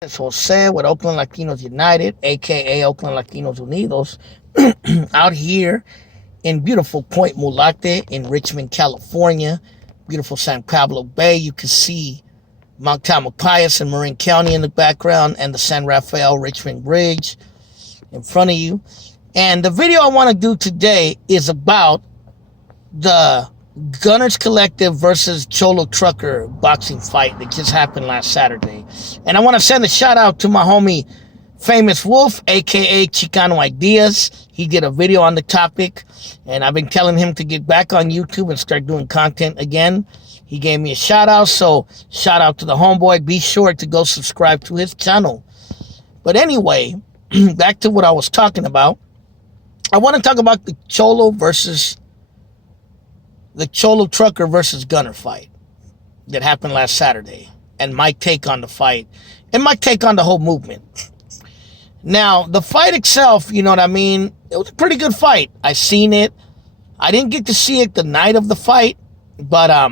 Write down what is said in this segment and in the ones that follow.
It's Jose with Oakland Latinos United, aka Oakland Latinos Unidos, out here in beautiful Point Mulate in Richmond, California. Beautiful San Pablo Bay. You can see Mount Tamalpais and Marin County in the background and the San Rafael Richmond Bridge in front of you. And the video I want to do today is about the Gunners Collective versus Cholo Trucker boxing fight that just happened last Saturday. And I want to send a shout out to my homie Famous Wolf, aka Chicano Ideas. He did a video on the topic, and I've been telling him to get back on YouTube and start doing content again. He gave me a shout out, so shout out to the homeboy. Be sure to go subscribe to his channel. But anyway, back to what I was talking about. I want to talk about the Cholo Trucker versus Gunner fight that happened last Saturday, and my take on the fight and my take on the whole movement. Now, the fight itself, you know what I mean? It was a pretty good fight. I seen it. I didn't get to see it the night of the fight, but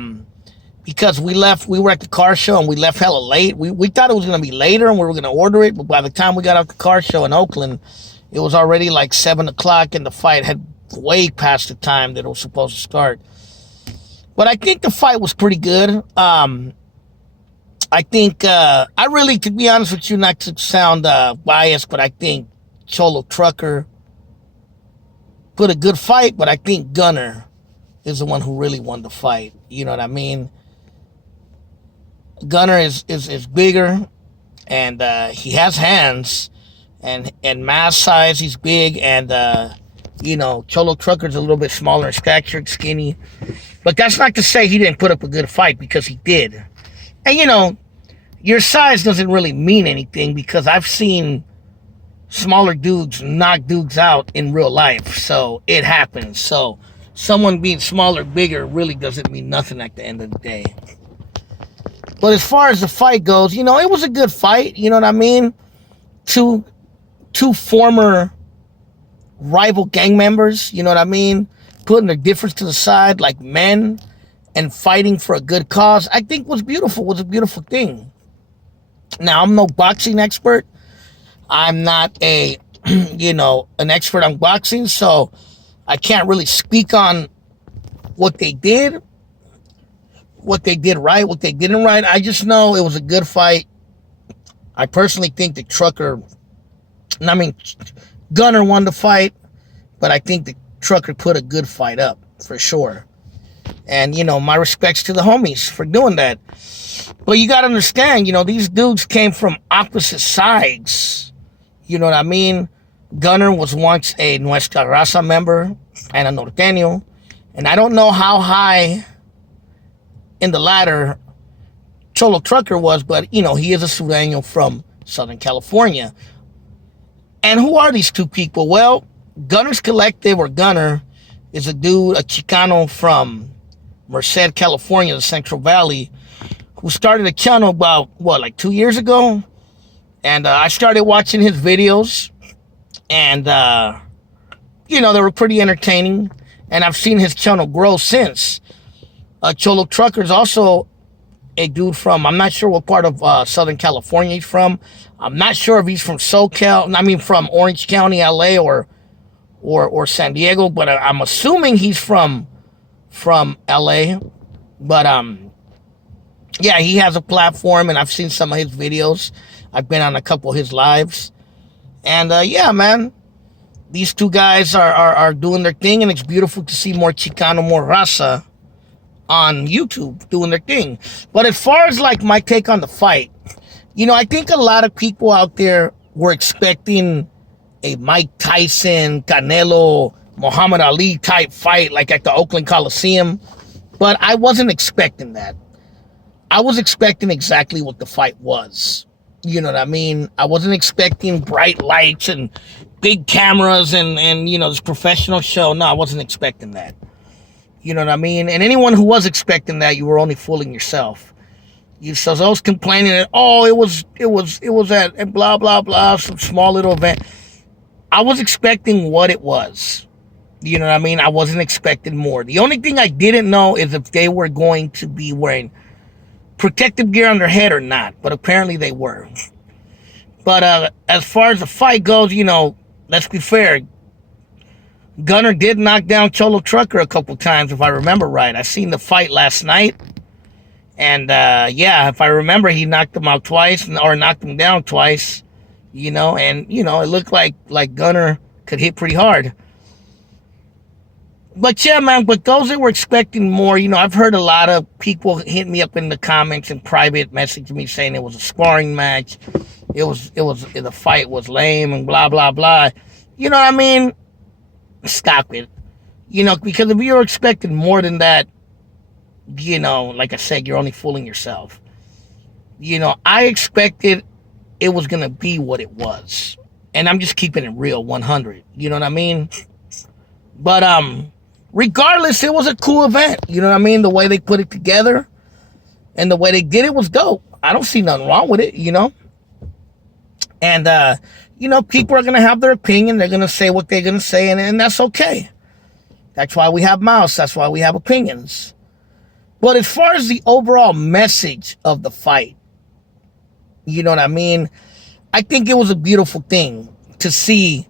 because we were at the car show and we left hella late. We thought it was going to be later and we were going to order it, but by the time we got out the car show in Oakland, it was already like 7 o'clock and the fight had way past the time that it was supposed to start. But I think the fight was pretty good. I think, I really, to be honest with you, not to sound biased, but I think Cholo Trucker put a good fight, but I think Gunner is the one who really won the fight. You know what I mean? Gunner is bigger, and he has hands, and mass size, he's big, and, Cholo Trucker's a little bit smaller in stature, skinny. But that's not to say he didn't put up a good fight, because he did. And, your size doesn't really mean anything, because I've seen smaller dudes knock dudes out in real life. So it happens. So someone being smaller, bigger really doesn't mean nothing at the end of the day. But as far as the fight goes, it was a good fight. You know what I mean? Two former rival gang members, you know what I mean? Putting their difference to the side like men and fighting for a good cause, I think was beautiful, was a beautiful thing. Now, I'm no boxing expert. I'm not an expert on boxing, so I can't really speak on what they did right, what they didn't right. I just know it was a good fight. I personally think Gunner won the fight, but I think the Trucker put a good fight up, for sure. And, my respects to the homies for doing that. But you got to understand, these dudes came from opposite sides. You know what I mean? Gunner was once a Nuestra Raza member and a Norteño. And I don't know how high in the ladder Cholo Trucker was, but, he is a Sureño from Southern California. And who are these two people? Well, Gunners Collective, or Gunner, is a dude, a Chicano from Merced, California, the Central Valley, who started a channel about, 2 years ago? And I started watching his videos, and, they were pretty entertaining, and I've seen his channel grow since. Cholo Trucker is also a dude from, I'm not sure what part of Southern California he's from. I'm not sure if he's from from Orange County, LA, or San Diego, but I'm assuming he's from LA. But yeah, he has a platform, and I've seen some of his videos. I've been on a couple of his lives, and yeah, man, these two guys are doing their thing, and it's beautiful to see more Chicano, more raza on YouTube doing their thing. But as far as like my take on the fight, I think a lot of people out there were expecting a Mike Tyson, Canelo, Muhammad Ali type fight like at the Oakland Coliseum, but I wasn't expecting that. I was expecting exactly what the fight was. You know what I mean? I wasn't expecting bright lights and big cameras and this professional show. No, I wasn't expecting that. You know what I mean? And anyone who was expecting that, you were only fooling yourself. So those complaining that, it was at blah, blah, blah, some small little event. I was expecting what it was. You know what I mean? I wasn't expecting more. The only thing I didn't know is if they were going to be wearing protective gear on their head or not, but apparently they were. But as far as the fight goes, let's be fair. Gunner did knock down Cholo Trucker a couple times, if I remember right. I seen the fight last night. And, if I remember, he knocked him out twice, or knocked him down twice, and, it looked like Gunner could hit pretty hard. But, yeah, man, but those that were expecting more, I've heard a lot of people hit me up in the comments and private message me saying it was a sparring match. The fight was lame and blah, blah, blah. You know what I mean? Stop it. Because if you're expecting more than that, like I said, you're only fooling yourself. I expected it was going to be what it was. And I'm just keeping it real, 100. You know what I mean? But, regardless, it was a cool event. You know what I mean? The way they put it together and the way they did it was dope. I don't see nothing wrong with it, And, people are going to have their opinion. They're going to say what they're going to say, and that's okay. That's why we have mouths. That's why we have opinions. But as far as the overall message of the fight, you know what I mean? I think it was a beautiful thing to see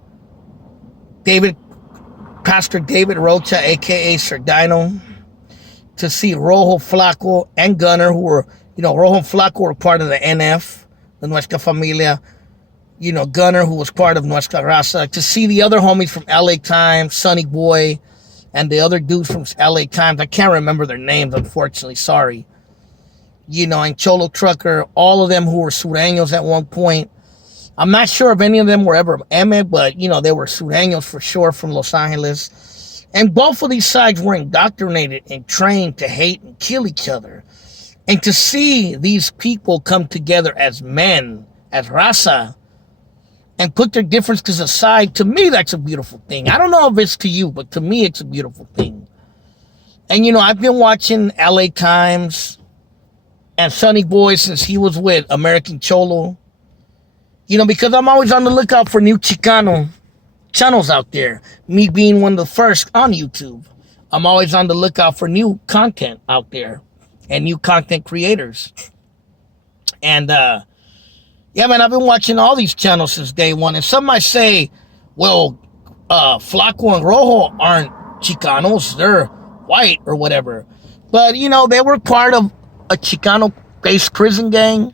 Pastor David Rocha, a.k.a. Sir Dino, to see Rojo Flaco and Gunner, who were, Rojo and Flaco were part of the NF, the Nuestra Familia, Gunner, who was part of Nuestra Raza, to see the other homies from LA Times, Sonny Boy, and the other dudes from LA Times. I can't remember their names, unfortunately, sorry. And Cholo Trucker, all of them who were Sureños at one point. I'm not sure if any of them were ever Eme, but, they were Sureños for sure from Los Angeles. And both of these sides were indoctrinated and trained to hate and kill each other. And to see these people come together as men, as raza, and put their differences aside, to me, that's a beautiful thing. I don't know if it's to you, but to me, it's a beautiful thing. And, I've been watching LA Times and Sonny Boy since he was with American Cholo. Because I'm always on the lookout for new Chicano channels out there. Me being one of the first on YouTube. I'm always on the lookout for new content out there and new content creators. And, yeah, man, I've been watching all these channels since day one. And some might say, well, Flaco and Rojo aren't Chicanos. They're white or whatever. But, they were part of a Chicano-based prison gang.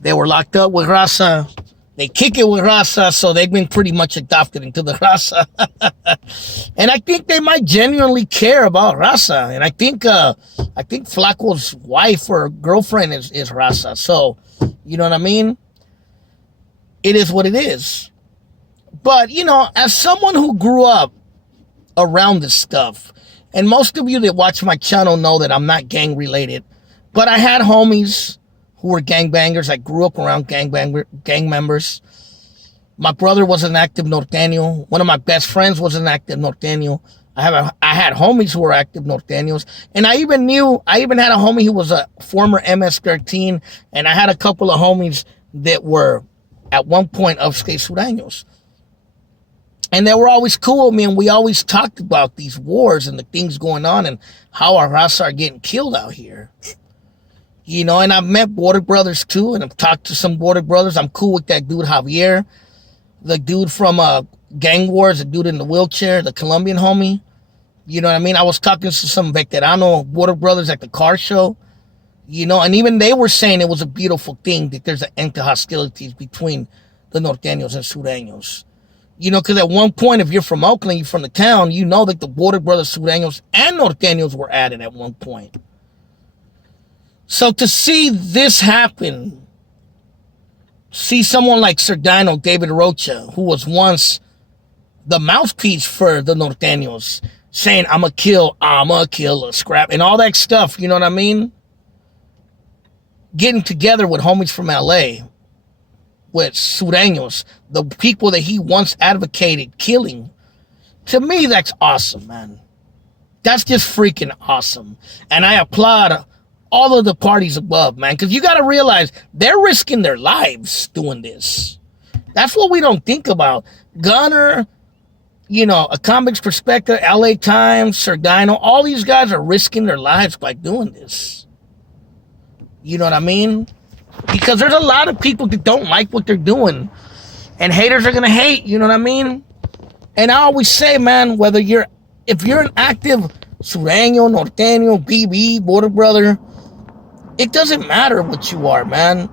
They were locked up with Raza. They kick it with Raza, so they've been pretty much adopted into the Raza. And I think they might genuinely care about Raza. And I think Flaco's wife or girlfriend is Raza. So, you know what I mean? It is what it is. But, as someone who grew up around this stuff, and most of you that watch my channel know that I'm not gang related, but I had homies who were gangbangers. I grew up around gang members. My brother was an active norteño. One of my best friends was an active norteño. I had homies who were active norteños. And I even had a homie who was a former MS-13, and I had a couple of homies that were at one point upstate Sureños. And they were always cool with me, and we always talked about these wars and the things going on and how our raza are getting killed out here. And I've met border brothers too, and I've talked to some border brothers. I'm cool with that dude Javier, the dude from Gang Wars, the dude in the wheelchair, the Colombian homie. You know what I mean? I was talking to some veterano border brothers at the car show. And even they were saying it was a beautiful thing that there's an end to hostilities between the norteños and sureños. Because at one point, if you're from Oakland, you're from the town, that the border brothers, sureños, and norteños were added at one point. So to see this happen, see someone like Sir Dino, David Rocha, who was once the mouthpiece for the norteños, saying, I'm a kill, scrap, and all that stuff, you know what I mean? Getting together with homies from LA, with sureños, the people that he once advocated killing. To me, that's awesome, man. That's just freaking awesome. And I applaud all of the parties above, man, because you got to realize they're risking their lives doing this. That's what we don't think about. Gunner, A Convict's Perspective, LA Times, Sir Dino, all these guys are risking their lives by doing this. You know what I mean? Because there's a lot of people that don't like what they're doing. And haters are gonna hate, you know what I mean? And I always say, man, if you're an active sureño, norteño, BB, border brother, it doesn't matter what you are, man.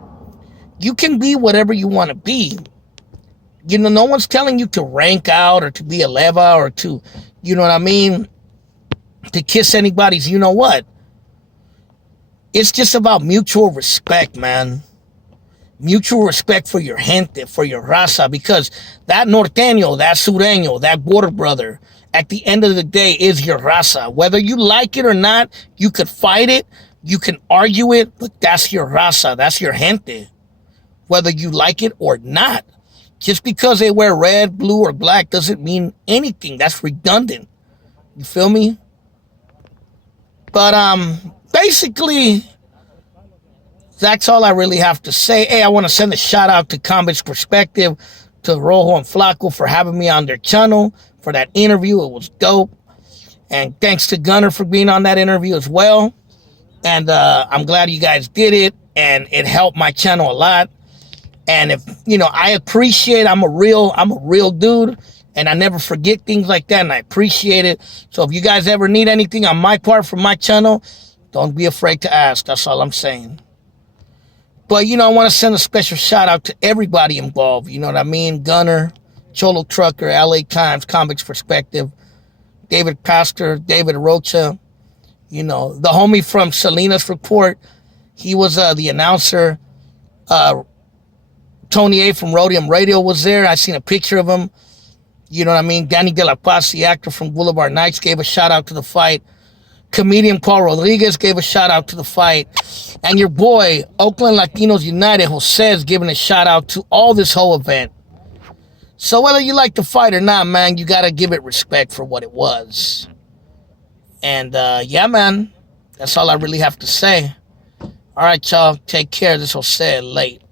You can be whatever you want to be. You know, no one's telling you to rank out or to be a leva or to, you know what I mean, to kiss anybody's, you know what. It's just about mutual respect, man. Mutual respect for your gente, for your raza, because that norteño, that sureño, that border brother, at the end of the day is your raza. Whether you like it or not, you could fight it, you can argue it, but that's your raza, that's your gente. Whether you like it or not. Just because they wear red, blue, or black doesn't mean anything. That's redundant. You feel me? But basically, that's all I really have to say. Hey, I want to send a shout out to Convict's Perspective, to Rojo and Flaco for having me on their channel for that interview. It was dope. And thanks to Gunner for being on that interview as well. And I'm glad you guys did it. And it helped my channel a lot. And if, you know, I appreciate, I'm a real dude. And I never forget things like that. And I appreciate it. So if you guys ever need anything on my part from my channel, don't be afraid to ask. That's all I'm saying. But, you know, I want to send a special shout out to everybody involved. You know what I mean? Gunner, Cholo Trucker, LA Times, Convict's Perspective, David Pastor, David Rocha, you know, the homie from Salinas Report. He was the announcer. Tony A from Rhodium Radio was there. I seen a picture of him. You know what I mean? Danny De La Paz, the actor from Boulevard Nights, gave a shout out to the fight. Comedian Paul Rodriguez gave a shout out to the fight. And your boy, Oakland Latinos United, Jose, is giving a shout out to all this whole event. So whether you like the fight or not, man, you got to give it respect for what it was. And yeah, man, that's all I really have to say. All right, y'all, take care. This Jose, late.